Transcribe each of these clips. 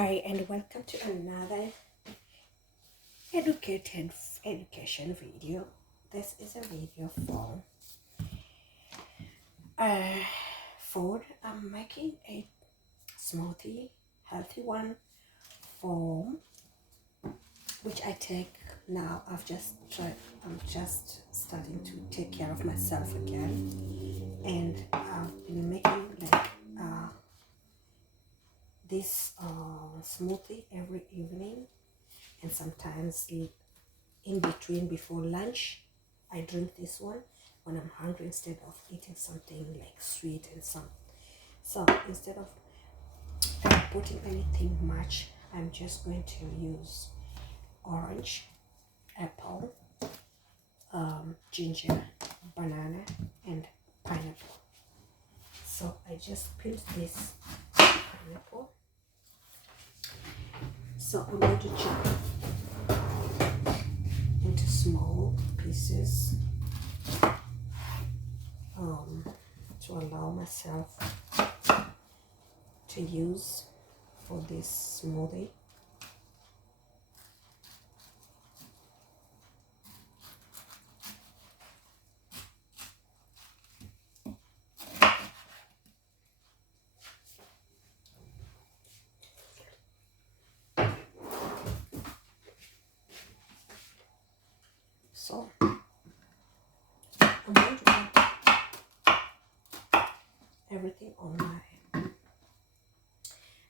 Hi and welcome to another education video. This is a video for uh, food. I'm making a smoothie, healthy one, for which I take now. I'm just starting to take care of myself again, and I've been making like this smoothie every evening, and sometimes in between before lunch I drink this one when I'm hungry instead of eating something like sweet and some. So instead of putting anything much, I'm just going to use orange, apple, ginger, banana, and pineapple. So I just peeled this pineapple. So I'm going to chop into small pieces to allow myself to use for this smoothie. So I'm going to put everything on my.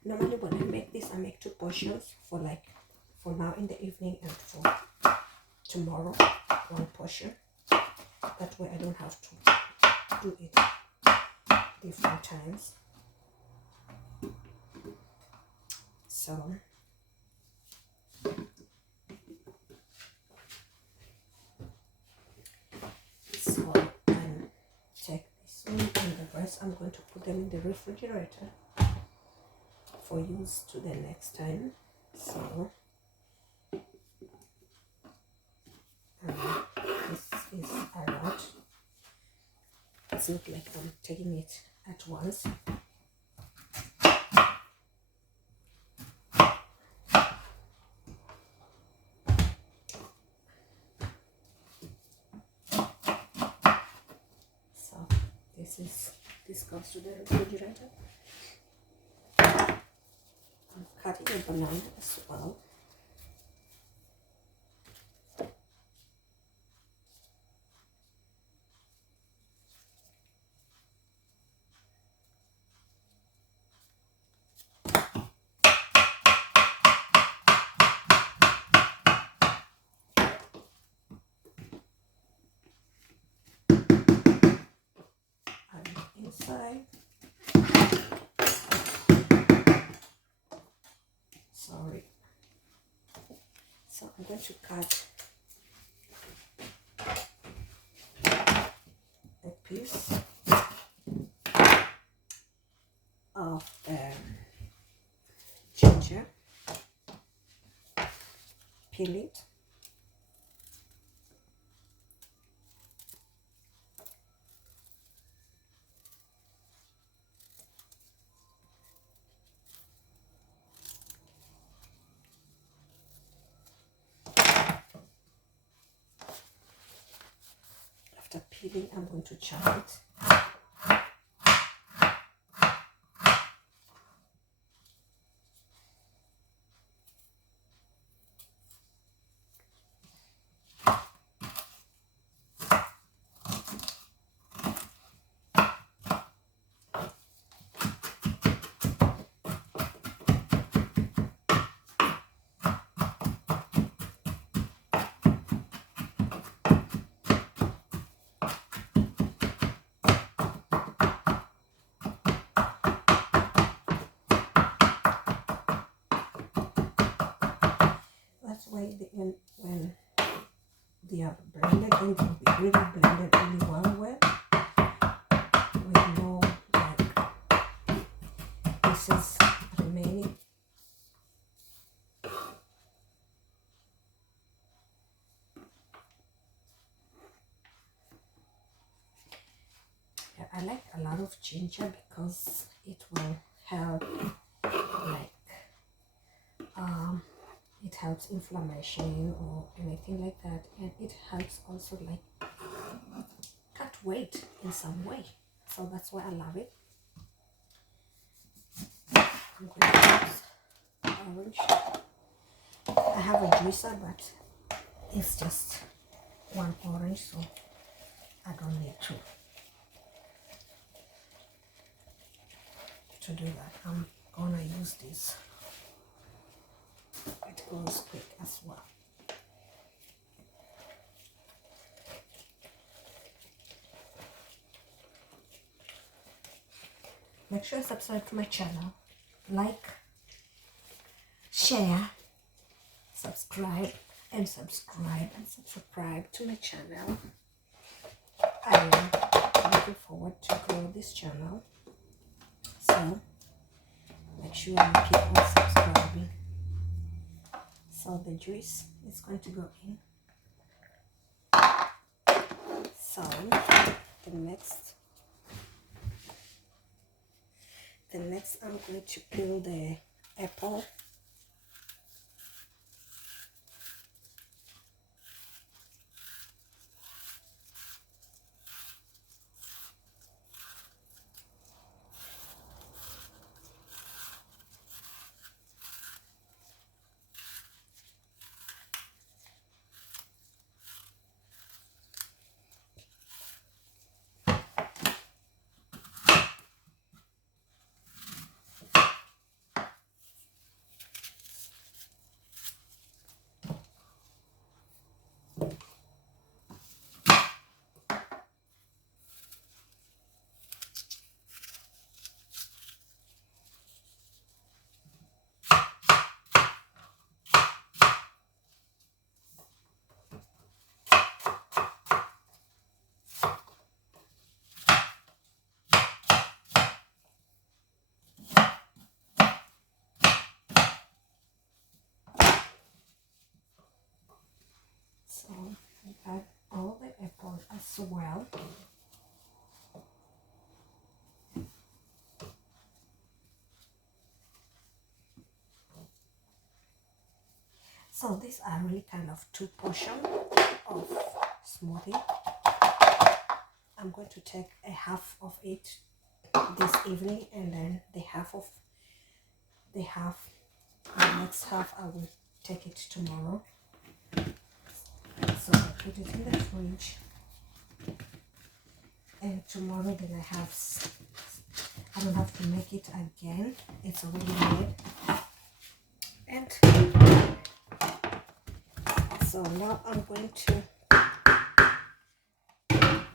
Normally when I make this, I make 2 portions for now in the evening and for tomorrow 1 portion. That way I don't have to do it different times. So I take this one and the rest I'm going to put them in the refrigerator for use to the next time. So this is a lot. It's not like I'm taking it at once. So this goes to the refrigerator. I'm cutting a banana as well. Inside. Sorry. So I'm going to cut a piece of the ginger, peel it, after peeling I'm going to chop it. That's why when they are blended, they will be really blended really well with no like pieces remaining. Yeah, I like a lot of ginger because it will help like it helps inflammation or anything like that, and it helps also like cut weight in some way. So that's why I love it. I'm going to use orange. I have a juicer, but it's just one orange, so I don't need to do that. I'm gonna use this. It goes quick as well. Make sure you subscribe to my channel, like, share, subscribe and subscribe and subscribe to my channel. I am looking forward to grow this channel, so make sure you keep on subscribing. So the juice is going to go in. So the next I'm going to peel the apple. So I add all the apple as well. So these are really kind of 2 portions of smoothie. I'm going to take a half of it this evening, and then the next half I will take it tomorrow. So I put it in the fridge, and tomorrow then I don't have to make it again. It's already made. And so now I'm going to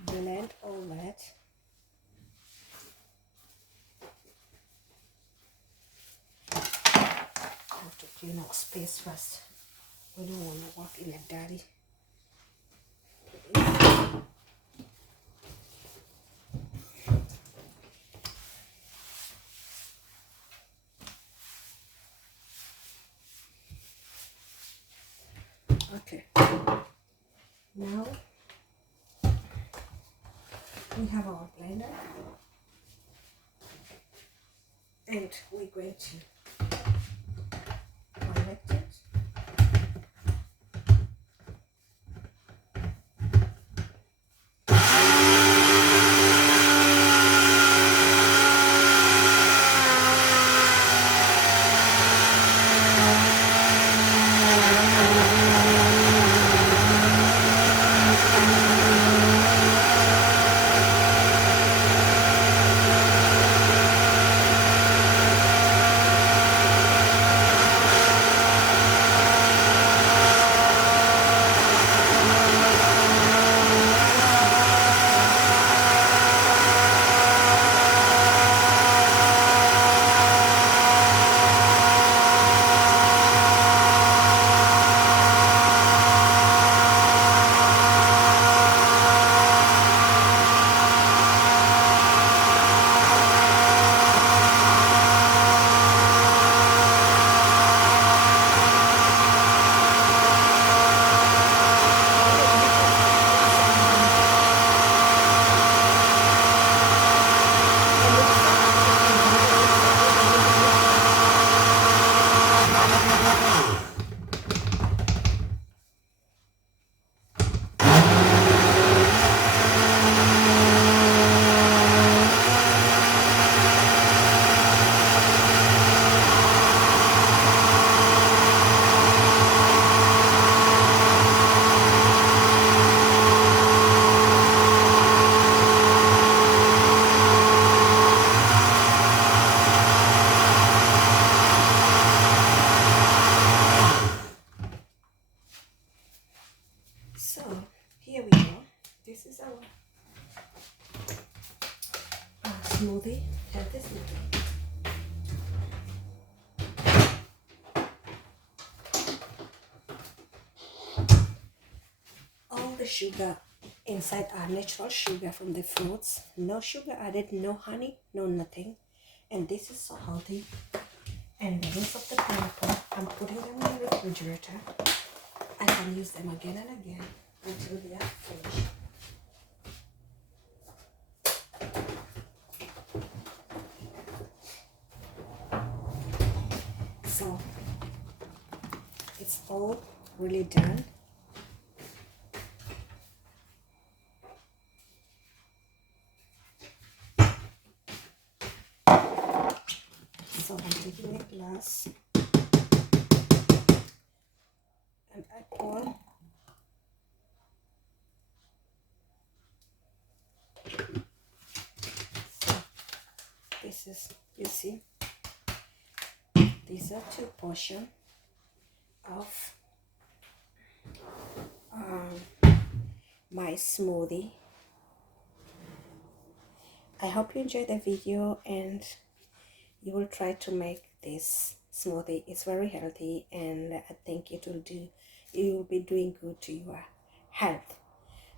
blend all that. I have to clean our space first. We don't want to work in a dirty place. Okay, now we have our blender, and we're going to connect it. smoothie, healthy smoothie. All the sugar inside are natural sugar from the fruits. No sugar added, no honey, no nothing. And this is so healthy. And the rest of the pineapple, I'm putting them in the refrigerator. I can use them again and again until they are finished. So it's all really done. So I'm taking a glass and I pour. So this is, you see, these are 2 portions of my smoothie. I hope you enjoyed the video and you will try to make this smoothie. It's very healthy and I think it will be doing good to your health.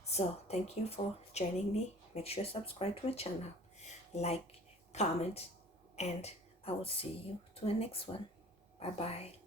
So thank you for joining me. Make sure you subscribe to my channel, like, comment, and I will see you to the next one. Bye bye.